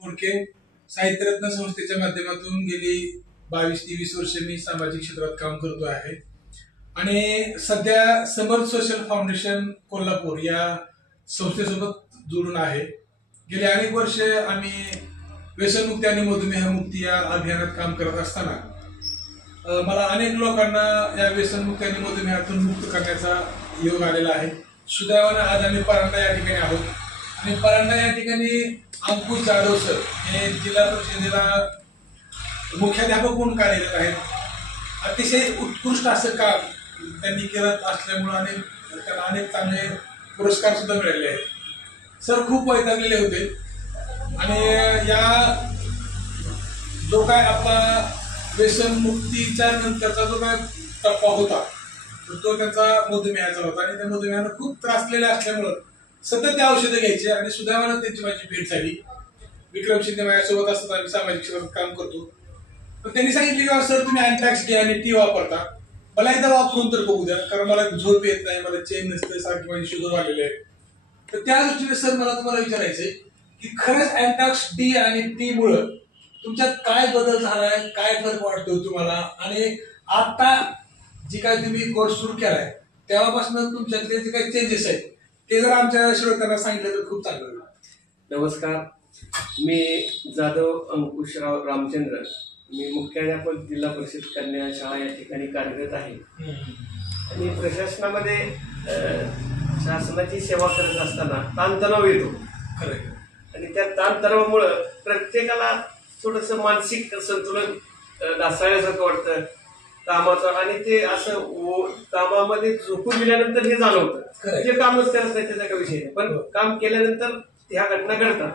मुडके साहित्यरत्न संस्थेच्या माध्यमातून गेली 22-23 वर्ष मी सामाजिक क्षेत्रात काम करतो आहे आणि सध्या समर्थ सोशल फाउंडेशन कोल्हापूर या संस्थेसोबत जोडून आहे। गेली अनेक वर्ष आम्ही व्यसनमुक्ती आणि मधुमेह मुक्ती या अभियानात काम करत असताना मला अनेक लोकांना या व्यसनमुक्ती आणि मधुमेहातून मुक्त करण्याचा योग आलेला आहे। सुदैवाने आज आम्ही परांडा या ठिकाणी आहोत आणि परांडा या ठिकाणी अंकुश जाधव सर हे जिल्हा परिषदेला मुख्याध्यापक म्हणून कार्यरत आहेत। अतिशय उत्कृष्ट असं काम त्यांनी करत असल्यामुळे त्यांना अनेक चांगले पुरस्कार सुद्धा मिळाले आहेत। सर खूप वैतागलेले होते आणि या जो काय आपला व्यसनमुक्तीच्या नंतरचा जो काय टप्पा होता तो त्यांचा मधुमेहाचा होता आणि त्या मधुमेहानं खूप त्रासलेले असल्यामुळे सतत ते औषधं घ्यायचे आणि सुदैवाने त्यांची माझी भेट झाली। विक्रम शिंदे माझ्यासोबत असतात, आम्ही सामाजिक क्षेत्रात काम करतो। पण त्यांनी सांगितले की सर तुम्ही अँटॅक्स घ्या आणि टी वापरता, मला एकदा वापरून तर बघू द्या, कारण मला झोप येत नाही, मला चेन नसते, सारखी माझी शुगर वाढलेली आहे। तर त्या दृष्टीने सर मला तुम्हाला विचारायचंय की खरंच अँटॅक्स डी आणि टी मुळे तुमच्यात काय बदल झालाय, काय फरक वाटतो तुम्हाला, आणि आता जी काय तुम्ही कोर्स सुरू केलाय तेव्हापासून तुमच्यातले जे काही चेंजेस आहेत ते जर आमच्या श्रोत्यांना सांगितलं तर खूप चांगलं होईल। नमस्कार, मी जाधव अंकुशराव रामचंद्र, मी मुख्याध्यापक जिल्हा परिषद कन्या शाळा या ठिकाणी कार्यरत आहे आणि प्रशासनामध्ये शासनाची सेवा करत असताना ताणतणाव येतो आणि त्या ताणतणावामुळं प्रत्येकाला थोडंसं मानसिक संतुलन ढासळल्यासारखं वाटतं कामाचं, आणि ते असं कामामध्ये झोपून गेल्यानंतर हे जाणवतं जे कामच करत नाही त्याचा काही विषय नाही, पण काम केल्यानंतर ह्या घटना घडतात।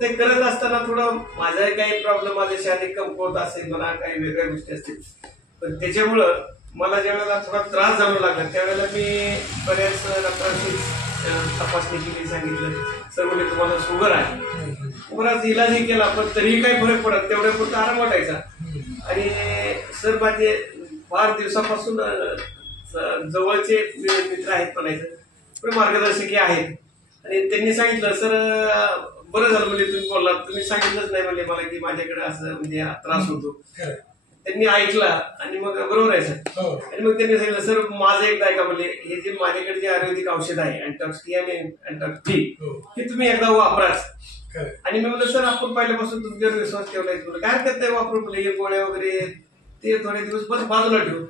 ते करत असताना थोडं माझाही काही प्रॉब्लेम, माझे शारीरिक कमकुवत असेल, मला काही वेगळ्या गोष्टी असतील, पण त्याच्यामुळं मला ज्या वेळेला थोडा त्रास जाणवू लागला त्यावेळेला मी बऱ्याच डॉक्टरांची तपासणी केली, सांगितलं सर म्हणजे तुम्हाला शुगर आहे, बराच इलाजही केला पण तरीही काही फरक पडत, तेवढ्या पुरता आराम वाटायचा। आणि सर माझे फार दिवसापासून जवळचे मित्र आहेत म्हणायचं, पण मार्गदर्शकही आहेत, आणि त्यांनी सांगितलं सर बरं झालं म्हणजे तुम्ही बोलला, तुम्ही सांगितलंच नाही म्हणजे मला की माझ्याकडे असं म्हणजे त्रास होतो। त्यांनी ऐकला आणि मग बरोबर आहे सर, आणि मग त्यांनी सांगितलं सर माझं एकदा ऐका म्हणजे हे जे माझ्याकडे जे आयुर्वेदिक औषध आहे अँटॉक्स टी आणि अँटॉक्स टी हे तुम्ही एकदा वापराच। आणि मी म्हणलं सर आपण पहिल्यापासून तुमच्यावर विश्वास ठेवलाय, काय हरकत नाही वापरून म्हणजे हे गोळ्या वगैरे ते थोडे दिवस बस बाजूला ठेवू,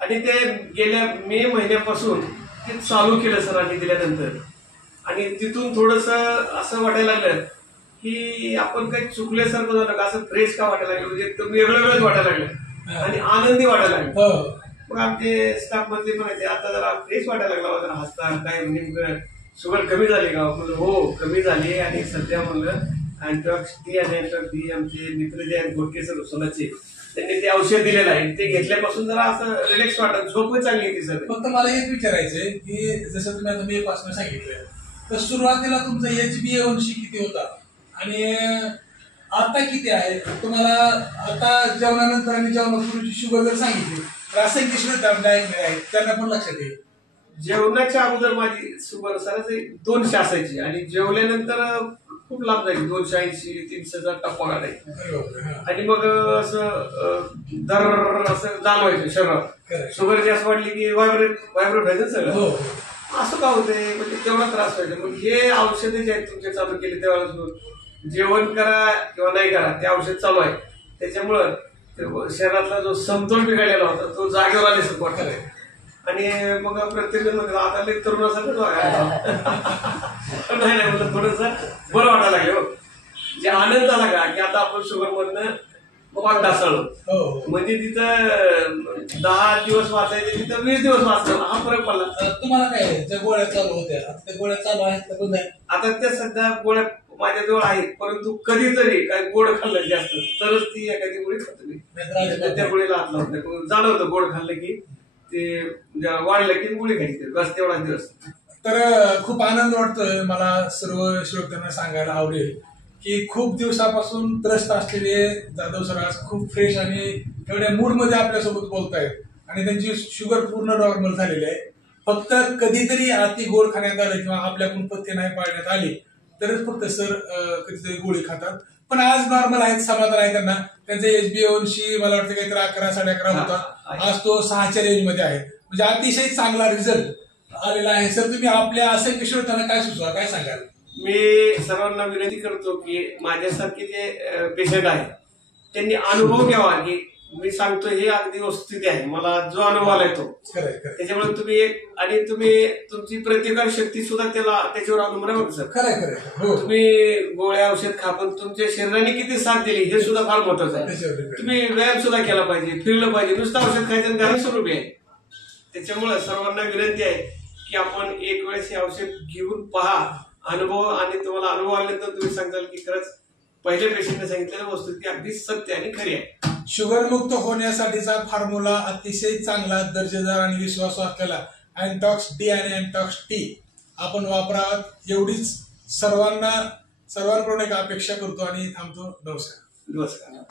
आणि ते गेल्या मे महिन्यापासून ते चालू केलं सरांनी दिल्यानंतर, आणि तिथून थोडस असं वाटायला लागलं की आपण काही चुकल्यासारखं झालं का, असं फ्रेश का वाटायला लागलं, म्हणजे वेगळंच वाटायला लागलं आणि आनंदी वाटायला लागलं। मग आमचे स्टाफ मधले म्हणायचे आता जरा फ्रेश वाटायला लागला, जरा हसता काय म्हणजे शुगर कमी झाली का, म्हणलं हो कमी झाली, आणि सध्या म्हणलं अँटॉक्स टी आणि अँटॉक्स डी आमचे मित्र जे आहेत घोटके सर सोनाचे त्यांनी ते औषध दिलेलं आहे, ते घेतल्यापासून जरा असं रिलॅक्स वाटत, झोप चांगली येते सर। फक्त मला हेच विचारायचंय की जसं तुम्ही आता मे पासून सांगितलं तर सुरुवातीला तुमचा HbA1c किती होता आणि आता किती आहे, तुम्हाला आता जेवणानंतर आणि जेवणापूर्वीची शुगर जर सांगितली तर असं की श्रोता आहेत त्यांना पण लक्षात येईल। जेवणाच्या अगोदर माझी शुगर सरासरी 200 असायची आणि जेवल्यानंतर खूप लांब जायची, 280-300चा टप्पा काढायचा, आणि मग असं दर असं जाणवायचं शरीरात, शुगर जास्त वाढली की व्हायब्रेट व्हायचं सगळं, असं का होतंय म्हणजे तेवढा त्रास व्हायचा। मग हे औषधे जे आहेत तुमचे चालू केले तेव्हा जेवण करा किंवा नाही करा ते औषध चालू आहे, त्याच्यामुळं शरीरातला जो समतोल बिघडलेला होता तो जागेवर आल्यासारखं वाटत, आणि मग प्रत्येक जण म्हणतो आता लई तरुणासारखंच नाही नाही म्हणलं थोडस बरं वाटायला लागलं, जे आनंद आला का की आता आपण शुगर मधनं मग ढासळलो, म्हणजे तिथं 10 दिवस वाचायचे तिथं 20 दिवस वाचलं, हा फरक पडला। तुम्हाला काय ज्या गोळ्या चालू होत्या त्या गोळ्या चालू आहेत आता त्या सध्या गोळ्या माझ्याजवळ आहेत, परंतु कधीतरी काय गोड खाल्लं जास्त तरच ती एखादी गोळी खातो मी, त्या गोळीला हात लावत नाही, जाणवतं गोड खाल्लं की ते वाढलं की गोळी खायची बस तेवढा दिवस। तर खूप आनंद वाटतोय मला सर्व श्रोत्यांना सांगायला आवडेल की खूप दिवसापासून त्रस्त असलेले जाधव सर आज खूप फ्रेश आणि एवढ्या मूड मध्ये आपल्यासोबत बोलतायत आणि त्यांची शुगर पूर्ण नॉर्मल झालेली आहे। फक्त कधीतरी अति गोड खाण्यात आलं किंवा आपल्याकडून पथ्य नाही पाळण्यात आली तरच फक्त सर कधीतरी गोळी खातात. पण आज नॉर्मल आहेत, समाधान आहे त्यांना. त्यांचा HbA1c मला वाटतं काहीतरी 11 11.5 होता, आज तो 6च्या रेंजमध्ये आहे. म्हणजे अतिशय चांगला रिझल्ट आलेला आहे. सर तुम्ही आपल्या असं किशोर त्यांना काय सुचवा, काय सांगाल? मी सर्वांना विनंती करतो की माझ्यासारखे जे पेशंट आहेत त्यांनी अनुभव घ्यावा, की मी सांगतो हे अगदी वस्तुस्थिती आहे, मला जो अनुभव आलाय तो. त्याच्यामुळे तुम्ही आणि तुम्ही तुमची प्रतिकार शक्ती सुद्धा त्याच्यावर अवलंबून आहे सर. खरं तुम्ही गोळ्या औषध खा, पण तुमच्या शरीराने किती साथ दिली हे सुद्धा फार महत्वाचं आहे. तुम्ही व्यायाम सुद्धा केला पाहिजे, फिरलं पाहिजे. नुसतं औषध खायचं घरी स्वरूपी आहे. त्याच्यामुळे सर्वांना विनंती आहे की आपण एक वेळेस हे औषध घेऊन पहा, अनुभव, आणि तुम्हाला अनुभव आल्यानंतर तुम्ही सांगाल की खरंच पहिल्या पेशंटने सांगितलेल्या वस्तू ती अगदी सत्य आणि खरी आहे. शुगर मुक्त होण्यासाठीचा फॉर्म्युला अतिशय चांगला, दर्जेदार आणि विश्वास असलेला अँटॉक्स डी आणि अँटॉक्स टी आपण वापरावा, एवढीच सर्वांकडून एक अपेक्षा करतो आणि थांबतो. नमस्कार.